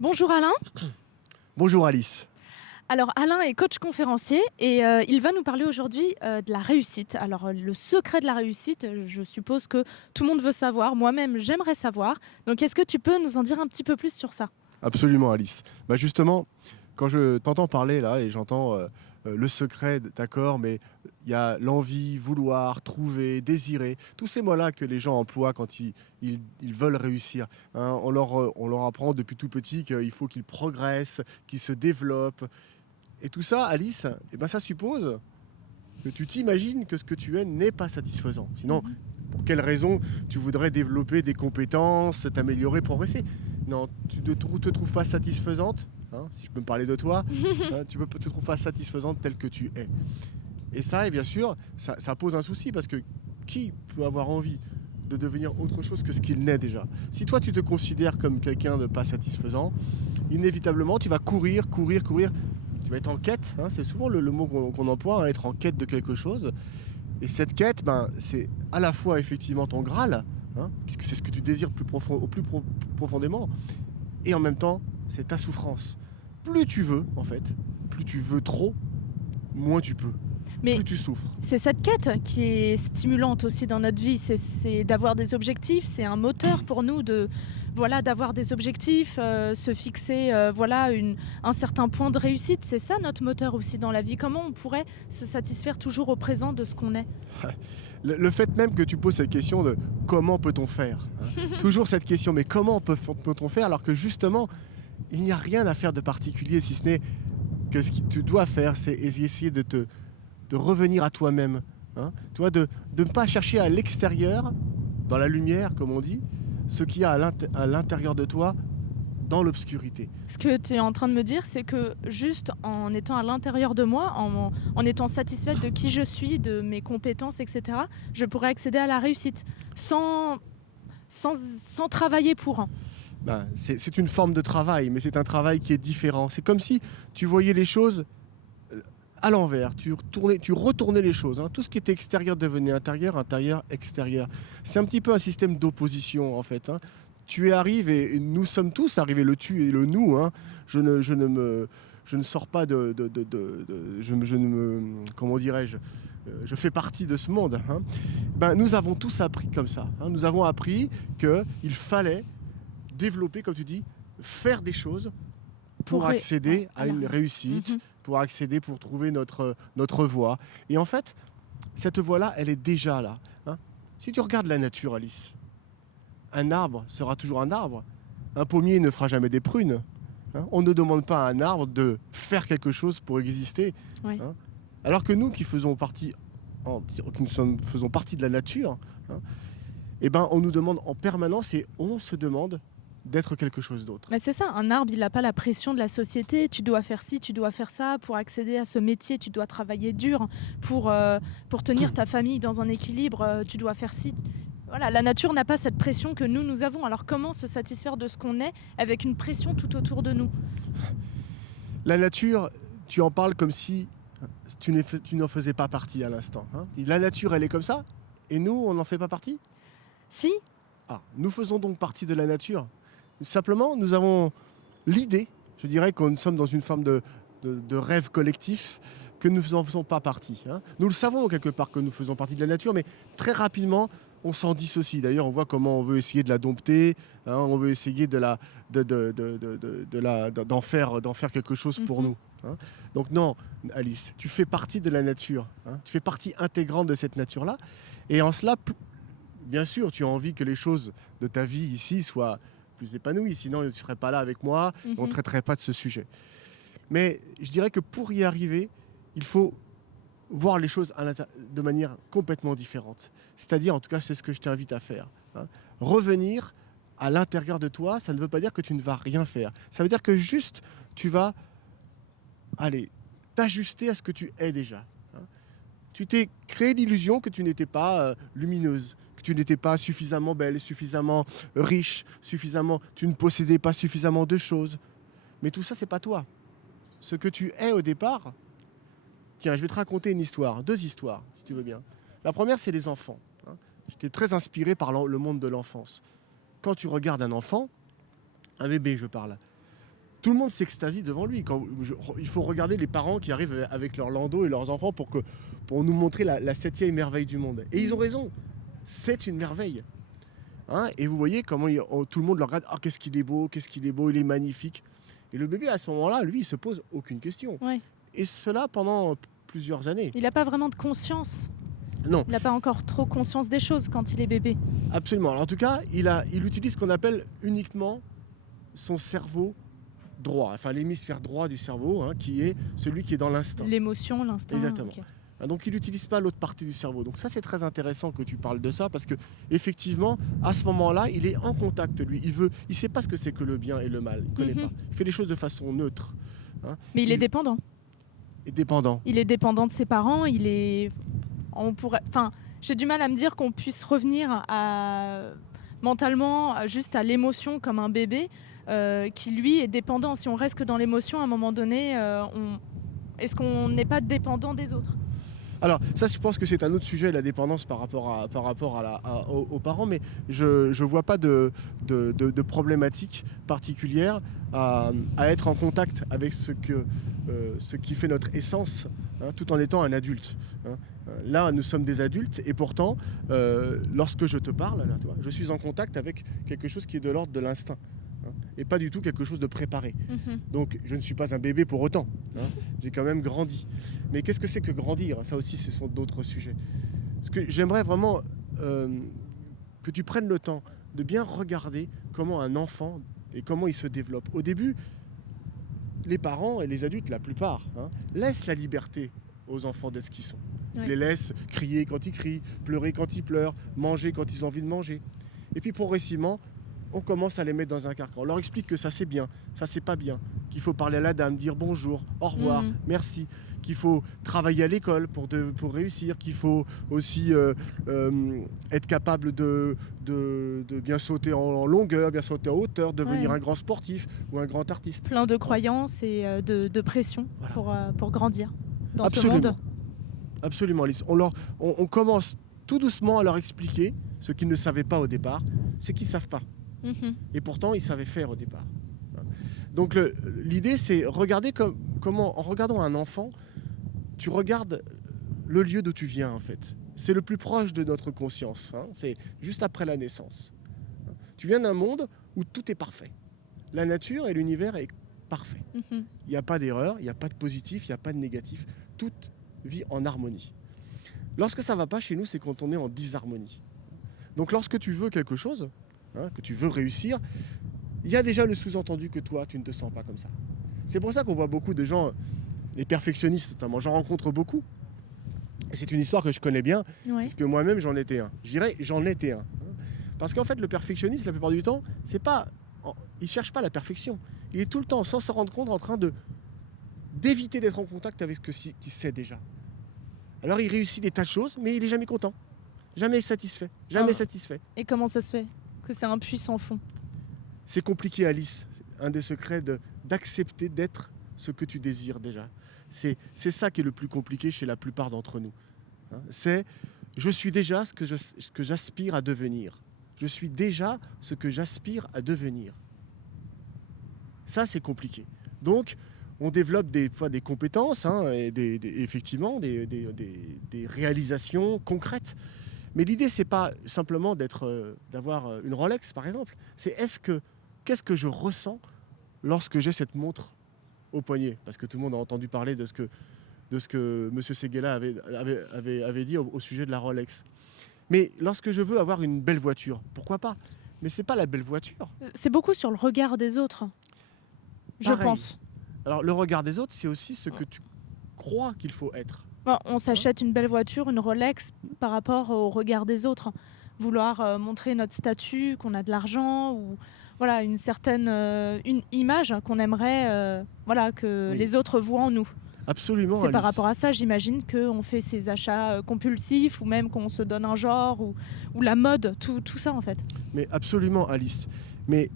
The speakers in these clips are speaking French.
Bonjour Alain. Bonjour Alice. Alors Alain est coach conférencier et il va nous parler aujourd'hui de la réussite. Alors le secret de la réussite, je suppose que tout le monde veut savoir. Moi-même, j'aimerais savoir. Donc est-ce que tu peux nous en dire un petit peu plus sur ça? Absolument Alice. Justement, quand je t'entends parler là et j'entends le secret, d'accord, mais il y a l'envie, vouloir, trouver, désirer, tous ces mots-là que les gens emploient quand ils veulent réussir, hein. On leur apprend depuis tout petit qu'il faut qu'ils progressent, qu'ils se développent. Et tout ça, Alice, ça suppose que tu t'imagines que ce que tu es n'est pas satisfaisant. Sinon, Mhm. pour quelles raisons tu voudrais développer des compétences, t'améliorer, progresser? Non, tu ne te trouves pas satisfaisante, hein, si je peux me parler de toi, hein, tu ne te trouves pas satisfaisante telle que tu es. Et ça, et bien sûr, ça pose un souci parce que qui peut avoir envie de devenir autre chose que ce qu'il n'est déjà? Si toi, tu te considères comme quelqu'un de pas satisfaisant, inévitablement, tu vas courir, courir, courir. Tu vas être en quête, hein, c'est souvent le mot qu'on emploie, hein, être en quête de quelque chose. Et cette quête, c'est à la fois effectivement ton Graal, hein, puisque c'est ce que tu désires profondément, et en même temps, c'est ta souffrance. Plus tu veux, en fait, plus tu veux trop, moins tu peux, Mais plus tu souffres. c'est cette quête qui est stimulante aussi dans notre vie. C'est d'avoir des objectifs. C'est un moteur pour nous d'avoir des objectifs, se fixer un certain point de réussite. C'est ça notre moteur aussi dans la vie. Comment on pourrait se satisfaire toujours au présent de ce qu'on est? Le fait même que tu poses cette question de comment peut-on faire, hein, toujours cette question, mais comment peut-on faire alors que justement, il n'y a rien à faire de particulier si ce n'est que ce que tu dois faire, c'est essayer de revenir à toi-même, hein, tu vois, de ne pas chercher à l'extérieur, dans la lumière, comme on dit, ce qu'il y a à l'intérieur de toi, dans l'obscurité. Ce que tu es en train de me dire, c'est que juste en étant à l'intérieur de moi, en étant satisfaite de qui je suis, de mes compétences, etc., je pourrais accéder à la réussite sans travailler pour. C'est une forme de travail, mais c'est un travail qui est différent. C'est comme si tu voyais les choses à l'envers, tu retournais les choses, hein. Tout ce qui était extérieur devenait intérieur, intérieur, extérieur. C'est un petit peu un système d'opposition en fait, hein. Tu arrives et nous sommes tous arrivés, le tu et le nous, hein. Je ne sors pas je ne me, comment dirais-je, je fais partie de ce monde, hein. Nous avons tous appris comme ça, hein. Nous avons appris qu'il fallait développer, comme tu dis, faire des choses pour accéder à une réussite, Mhm. pour trouver notre voie. Et en fait, cette voie-là, elle est déjà là, hein. Si tu regardes la nature, Alice, un arbre sera toujours un arbre. Un pommier ne fera jamais des prunes, hein. On ne demande pas à un arbre de faire quelque chose pour exister, Oui. hein. Alors que nous qui faisons partie, faisons partie de la nature, hein, on nous demande en permanence et on se demande d'être quelque chose d'autre. Mais c'est ça, un arbre, il n'a pas la pression de la société. Tu dois faire ci, tu dois faire ça. Pour accéder à ce métier, tu dois travailler dur. Pour tenir ta famille dans un équilibre, tu dois faire ci. Voilà, la nature n'a pas cette pression que nous avons. Alors comment se satisfaire de ce qu'on est avec une pression tout autour de nous? La nature, tu en parles comme si tu n'en faisais pas partie à l'instant, hein. La nature, elle est comme ça, et nous, on n'en fait pas partie. Si, Ah, nous faisons donc partie de la nature. Simplement, nous avons l'idée, je dirais, que nous sommes dans une forme de rêve collectif, que nous n'en faisons pas partie, hein. Nous le savons quelque part que nous faisons partie de la nature, mais très rapidement, on s'en dissocie. D'ailleurs, on voit comment on veut essayer de la dompter, hein, on veut essayer d'en faire quelque chose pour mhm. nous, hein. Donc non, Alice, tu fais partie de la nature, hein. Tu fais partie intégrante de cette nature-là. Et en cela, bien sûr, tu as envie que les choses de ta vie ici soient plus épanouies. Sinon, tu ne serais pas là avec moi, on ne Mhm. traiterait pas de ce sujet. Mais je dirais que pour y arriver, il faut voir les choses de manière complètement différente. C'est-à-dire, en tout cas, c'est ce que je t'invite à faire, hein. Revenir à l'intérieur de toi, ça ne veut pas dire que tu ne vas rien faire. Ça veut dire que juste, tu vas t'ajuster à ce que tu es déjà, hein. Tu t'es créé l'illusion que tu n'étais pas lumineuse, que tu n'étais pas suffisamment belle, suffisamment riche, tu ne possédais pas suffisamment de choses. Mais tout ça, c'est pas toi. Ce que tu es au départ, tiens, je vais te raconter une histoire, deux histoires, si tu veux bien. La première, c'est les enfants, hein. J'étais très inspiré par le monde de l'enfance. Quand tu regardes un enfant, un bébé, je parle, tout le monde s'extasie devant lui. Il faut regarder les parents qui arrivent avec leurs landaux et leurs enfants pour nous montrer la 7e merveille du monde. Et ils ont raison, c'est une merveille. Hein, et vous voyez comment tout le monde le regarde, ah qu'est-ce qu'il est beau, il est magnifique. Et le bébé à ce moment-là, lui, il se pose aucune question. Ouais. Et cela pendant plusieurs années. Il n'a pas vraiment de conscience. Non. Il n'a pas encore trop conscience des choses quand il est bébé. Absolument. Alors, en tout cas, il utilise ce qu'on appelle uniquement son cerveau droit, enfin l'hémisphère droit du cerveau, hein, qui est celui qui est dans l'instinct. L'émotion, l'instinct. Exactement. Okay. Donc il n'utilise pas l'autre partie du cerveau. Donc ça c'est très intéressant que tu parles de ça parce que effectivement à ce moment-là il est en contact lui. Il sait pas ce que c'est que le bien et le mal. Il connaît pas. Il fait les choses de façon neutre. Hein. Mais il est dépendant. Est dépendant. Il est dépendant de ses parents. J'ai du mal à me dire qu'on puisse revenir mentalement juste à l'émotion comme un bébé qui lui est dépendant. Si on reste que dans l'émotion à un moment donné, est-ce qu'on n'est pas dépendant des autres? Alors ça je pense que c'est un autre sujet, la dépendance par rapport aux parents, mais je ne vois pas de problématique particulière à être en contact avec ce qui fait notre essence, hein, tout en étant un adulte. Hein. Là nous sommes des adultes et pourtant lorsque je te parle, là, je suis en contact avec quelque chose qui est de l'ordre de l'instinct. Et pas du tout quelque chose de préparé. Donc je ne suis pas un bébé pour autant, hein. J'ai quand même grandi. Mais qu'est-ce que c'est que grandir? Ça aussi ce sont d'autres sujets. Parce que j'aimerais vraiment que tu prennes le temps de bien regarder comment un enfant et comment il se développe. Au début, les parents et les adultes, la plupart, hein, laissent la liberté aux enfants d'être ce qu'ils sont. Ils les laissent crier quand ils crient, pleurer quand ils pleurent, manger quand ils ont envie de manger. Et puis progressivement, on commence à les mettre dans un carcan. On leur explique que ça c'est bien, ça c'est pas bien, qu'il faut parler à la dame, dire bonjour, au revoir, merci, qu'il faut travailler à l'école pour réussir, qu'il faut aussi être capable de bien sauter en longueur, bien sauter en hauteur, devenir un grand sportif ou un grand artiste. Plein de croyances et de pression pour grandir dans ce Absolument. monde. Absolument, Alice. On commence tout doucement à leur expliquer ce qu'ils ne savaient pas au départ, c'est qu'ils ne savent pas. Et pourtant, ils savaient faire au départ. Donc l'idée, c'est regarder comment, en regardant un enfant, tu regardes le lieu d'où tu viens, en fait. C'est le plus proche de notre conscience. Hein. C'est juste après la naissance. Tu viens d'un monde où tout est parfait. La nature et l'univers est parfait. Il n'y a pas d'erreur, il n'y a pas de positif, il n'y a pas de négatif. Tout vit en harmonie. Lorsque ça ne va pas chez nous, c'est quand on est en disharmonie. Donc lorsque tu veux quelque chose, hein, que tu veux réussir, il y a déjà le sous-entendu que toi, tu ne te sens pas comme ça. C'est pour ça qu'on voit beaucoup de gens, les perfectionnistes notamment, j'en rencontre beaucoup. Et c'est une histoire que je connais bien, puisque moi-même j'en étais un. Je dirais j'en étais un. Parce qu'en fait, le perfectionniste, la plupart du temps, il ne cherche pas la perfection. Il est tout le temps, sans se rendre compte, en train d'éviter d'être en contact avec ce qu'il sait déjà. Alors il réussit des tas de choses, mais il n'est jamais content. Jamais satisfait. Jamais satisfait. Et comment ça se fait que c'est un puits sans fond? C'est compliqué, Alice. C'est un des secrets d'accepter d'être ce que tu désires déjà. C'est ça qui est le plus compliqué chez la plupart d'entre nous. Hein, c'est je suis déjà ce que j'aspire à devenir. Je suis déjà ce que j'aspire à devenir. Ça, c'est compliqué. Donc, on développe des fois des compétences, hein, et effectivement des réalisations concrètes. Mais l'idée, c'est pas simplement d'avoir une Rolex, par exemple. C'est qu'est-ce que je ressens lorsque j'ai cette montre au poignet? Parce que tout le monde a entendu parler de ce que M. Seguela avait dit au sujet de la Rolex. Mais lorsque je veux avoir une belle voiture, pourquoi pas? Mais c'est pas la belle voiture. C'est beaucoup sur le regard des autres, je pense. Alors le regard des autres, c'est aussi ce que tu crois qu'il faut être. Bon, on s'achète une belle voiture, une Rolex, par rapport au regard des autres. Vouloir montrer notre statut, qu'on a de l'argent, ou voilà, une certaine une image qu'on aimerait que les autres voient en nous. Absolument. C'est par rapport à ça, j'imagine, qu'on fait ces achats compulsifs, ou même qu'on se donne un genre, ou la mode, tout ça en fait. Mais absolument, Alice. Mais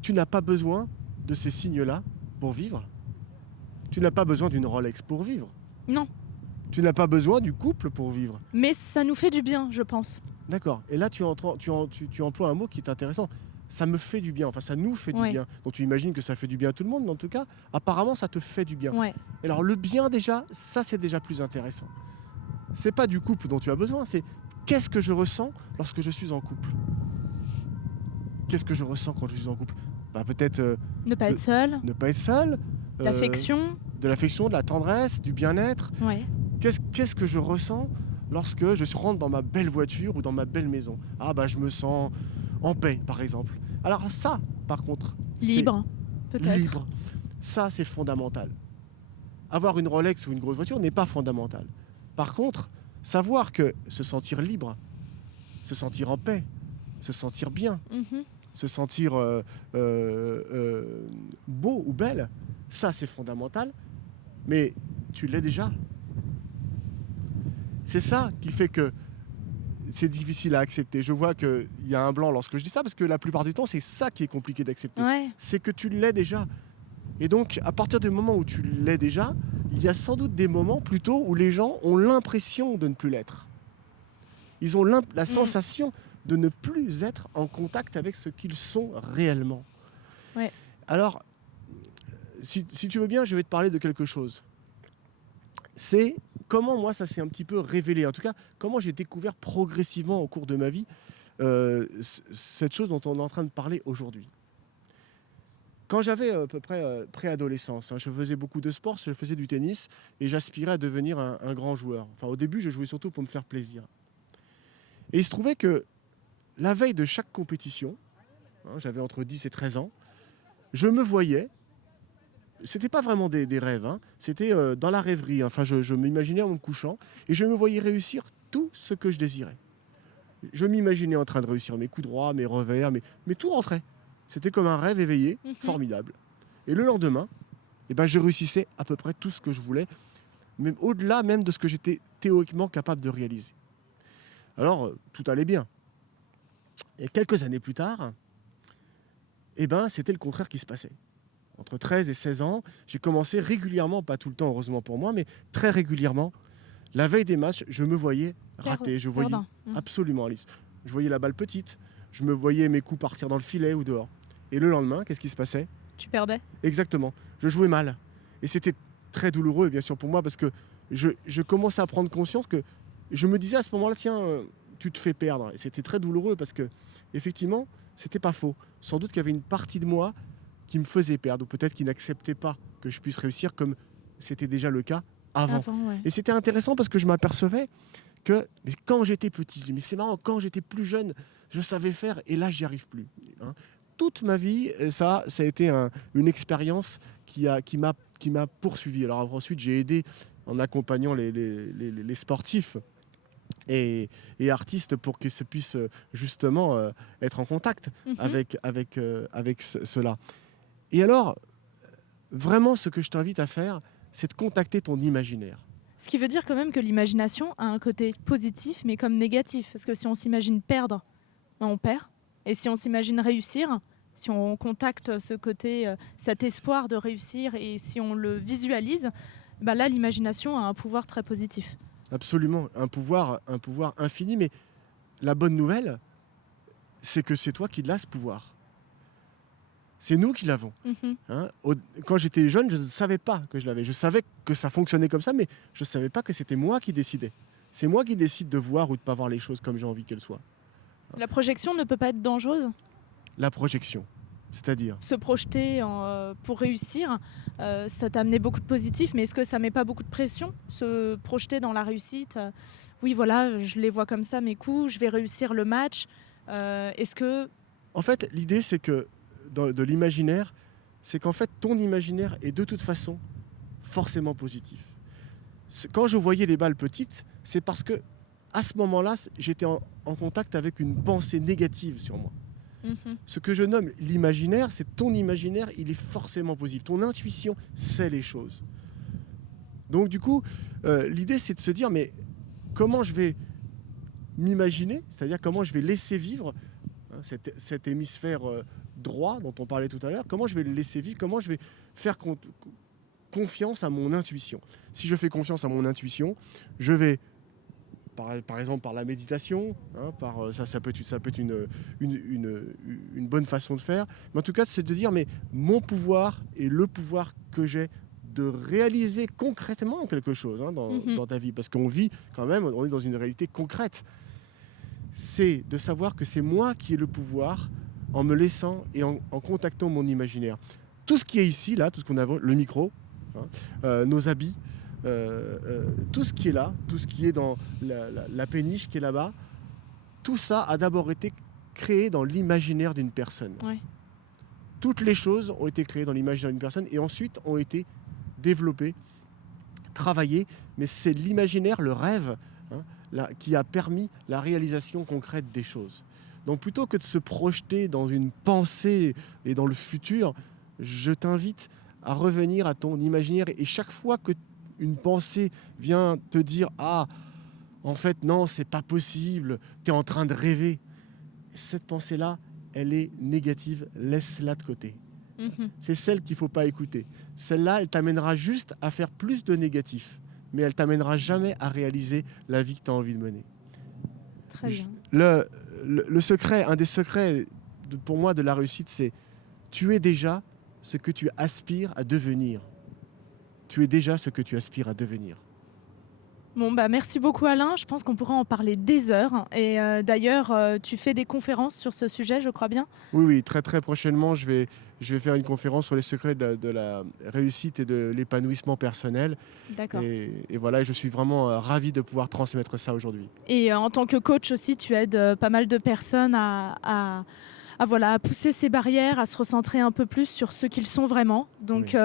tu n'as pas besoin de ces signes-là pour vivre. Tu n'as pas besoin d'une Rolex pour vivre. Non. Tu n'as pas besoin du couple pour vivre. Mais ça nous fait du bien, je pense. D'accord. Et là, tu emploies un mot qui est intéressant. ça me fait du bien, enfin ça nous fait du Ouais. bien. Donc tu imagines que ça fait du bien à tout le monde, mais en tout cas, apparemment ça te fait du bien. Ouais. Et alors le bien déjà, ça c'est déjà plus intéressant. C'est pas du couple dont tu as besoin, c'est qu'est-ce que je ressens lorsque je suis en couple. Qu'est-ce que je ressens quand je suis en couple? Bah, peut-être Ne pas être seul, ne pas être seul, l'affection. de l'affection, de la tendresse, du bien-être. Ouais. Qu'est-ce que je ressens lorsque je rentre dans ma belle voiture ou dans ma belle maison? Ah bah je me sens en paix par exemple. Alors ça, par contre, Libre, c'est peut-être. libre. Ça, c'est fondamental. Avoir une Rolex ou une grosse voiture n'est pas fondamental. Par contre, savoir que se sentir libre, se sentir en paix, se sentir bien, Mhm. se sentir beau ou belle, ça c'est fondamental. Mais tu l'es déjà. C'est ça qui fait que c'est difficile à accepter. Je vois qu'il y a un blanc lorsque je dis ça, parce que la plupart du temps, c'est ça qui est compliqué d'accepter. Ouais. C'est que tu l'es déjà. Et donc, à partir du moment où tu l'es déjà, il y a sans doute des moments plutôt où les gens ont l'impression de ne plus l'être. Ils ont la sensation de ne plus être en contact avec ce qu'ils sont réellement. Ouais. Alors, si tu veux bien, je vais te parler de quelque chose. C'est comment moi ça s'est un petit peu révélé. En tout cas, comment j'ai découvert progressivement au cours de ma vie cette chose dont on est en train de parler aujourd'hui. Quand j'avais à peu près préadolescence, je faisais beaucoup de sport, je faisais du tennis et j'aspirais à devenir un grand joueur. Enfin, au début, je jouais surtout pour me faire plaisir. Et il se trouvait que la veille de chaque compétition, j'avais entre 10 et 13 ans, je me voyais, c'était pas vraiment des rêves, c'était dans la rêverie. Enfin, je m'imaginais en me couchant et je me voyais réussir tout ce que je désirais. Je m'imaginais en train de réussir mes coups droits, mes revers, mais tout rentrait. C'était comme un rêve éveillé, formidable. Et le lendemain, je réussissais à peu près tout ce que je voulais, même au-delà même de ce que j'étais théoriquement capable de réaliser. Alors, tout allait bien. Et quelques années plus tard, c'était le contraire qui se passait. Entre 13 et 16 ans, j'ai commencé régulièrement, pas tout le temps heureusement pour moi, mais très régulièrement, la veille des matchs, je me voyais rater. Je voyais absolument, Alice. Je voyais la balle petite, je me voyais mes coups partir dans le filet ou dehors. Et le lendemain, qu'est-ce qui se passait? Tu perdais. Exactement. Je jouais mal. Et c'était très douloureux, bien sûr, pour moi, parce que je commençais à prendre conscience que je me disais à ce moment-là, tiens, tu te fais perdre. Et c'était très douloureux parce que, effectivement, c'était pas faux. Sans doute qu'il y avait une partie de moi qui me faisait perdre, ou peut-être qui n'acceptait pas que je puisse réussir comme c'était déjà le cas avant. Ouais. Et c'était intéressant parce que je m'apercevais que mais quand j'étais petit, mais c'est marrant, quand j'étais plus jeune, je savais faire et là, j'y arrive plus. Toute ma vie, ça a été une expérience qui m'a poursuivi. Alors ensuite, j'ai aidé en accompagnant les sportifs et artistes pour qu'ils puissent justement être en contact avec cela. Et alors, vraiment, ce que je t'invite à faire, c'est de contacter ton imaginaire. Ce qui veut dire quand même que l'imagination a un côté positif, mais comme négatif. Parce que si on s'imagine perdre, on perd. Et si on s'imagine réussir, si on contacte ce côté, cet espoir de réussir, et si on le visualise, là, l'imagination a un pouvoir très positif. Absolument, un pouvoir infini. Mais la bonne nouvelle, c'est que c'est toi qui l'as, ce pouvoir. C'est nous qui l'avons. Quand j'étais jeune, je ne savais pas que je l'avais. Je savais que ça fonctionnait comme ça, mais je ne savais pas que c'était moi qui décidais. C'est moi qui décide de voir ou de ne pas voir les choses comme j'ai envie qu'elles soient. La projection ne peut pas être dangereuse? La projection, c'est-à-dire se projeter pour réussir, ça t'a amené beaucoup de positif, mais est-ce que ça met pas beaucoup de pression, se projeter dans la réussite? Oui, voilà, je les vois comme ça, mes coups, je vais réussir le match. Est-ce que... En fait, l'idée, c'est que de l'imaginaire, c'est qu'en fait, ton imaginaire est de toute façon forcément positif. Quand je voyais les balles petites, c'est parce que à ce moment-là, j'étais en contact avec une pensée négative sur moi. Ce que je nomme l'imaginaire, c'est ton imaginaire, il est forcément positif. Ton intuition sait les choses. Donc du coup, l'idée, c'est de se dire, mais comment je vais m'imaginer, c'est-à-dire comment je vais laisser vivre cet hémisphère droit dont on parlait tout à l'heure, comment je vais le laisser vivre, comment je vais faire confiance à mon intuition. Si je fais confiance à mon intuition, je vais par exemple par la méditation, hein, ça peut être une bonne façon de faire. Mais en tout cas, c'est de dire, mais mon pouvoir et le pouvoir que j'ai de réaliser concrètement quelque chose, hein, dans ta vie. Parce qu'on vit quand même, on est dans une réalité concrète. C'est de savoir que c'est moi qui ai le pouvoir en me laissant et en contactant mon imaginaire. Tout ce qui est ici, là, tout ce qu'on a, le micro, hein, nos habits, tout ce qui est là, tout ce qui est dans la péniche qui est là-bas, tout ça a d'abord été créé dans l'imaginaire d'une personne. Ouais. Toutes les choses ont été créées dans l'imaginaire d'une personne et ensuite ont été développées, travaillées, mais c'est l'imaginaire, le rêve, hein, qui a permis la réalisation concrète des choses. Donc plutôt que de se projeter dans une pensée et dans le futur, je t'invite à revenir à ton imaginaire et chaque fois que une pensée vient te dire « Ah, en fait, non, c'est pas possible, tu es en train de rêver », cette pensée-là, elle est négative, laisse-la de côté. C'est celle qu'il ne faut pas écouter. Celle-là, elle t'amènera juste à faire plus de négatif, mais elle t'amènera jamais à réaliser la vie que tu as envie de mener. Très bien. Le secret, un des secrets pour moi de la réussite, c'est tu es déjà ce que tu aspires à devenir. Tu es déjà ce que tu aspires à devenir. Bon, bah, merci beaucoup Alain, je pense qu'on pourra en parler des heures. Et d'ailleurs, tu fais des conférences sur ce sujet, je crois bien. Oui, très très prochainement, je vais faire une conférence sur les secrets de la réussite et de l'épanouissement personnel. D'accord. Et voilà, je suis vraiment ravi de pouvoir transmettre ça aujourd'hui. Et en tant que coach aussi, tu aides pas mal de personnes à pousser ces barrières, à se recentrer un peu plus sur ce qu'ils sont vraiment. Donc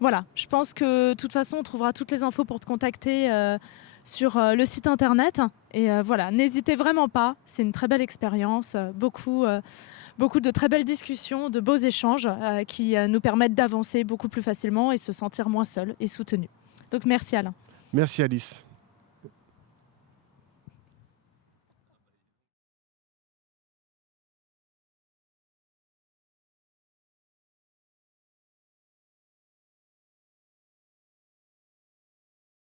voilà, je pense que de toute façon, on trouvera toutes les infos pour te contacter sur le site internet. Et voilà, n'hésitez vraiment pas, c'est une très belle expérience, beaucoup de très belles discussions, de beaux échanges qui nous permettent d'avancer beaucoup plus facilement et se sentir moins seul et soutenu. Donc merci Alain. Merci Alice.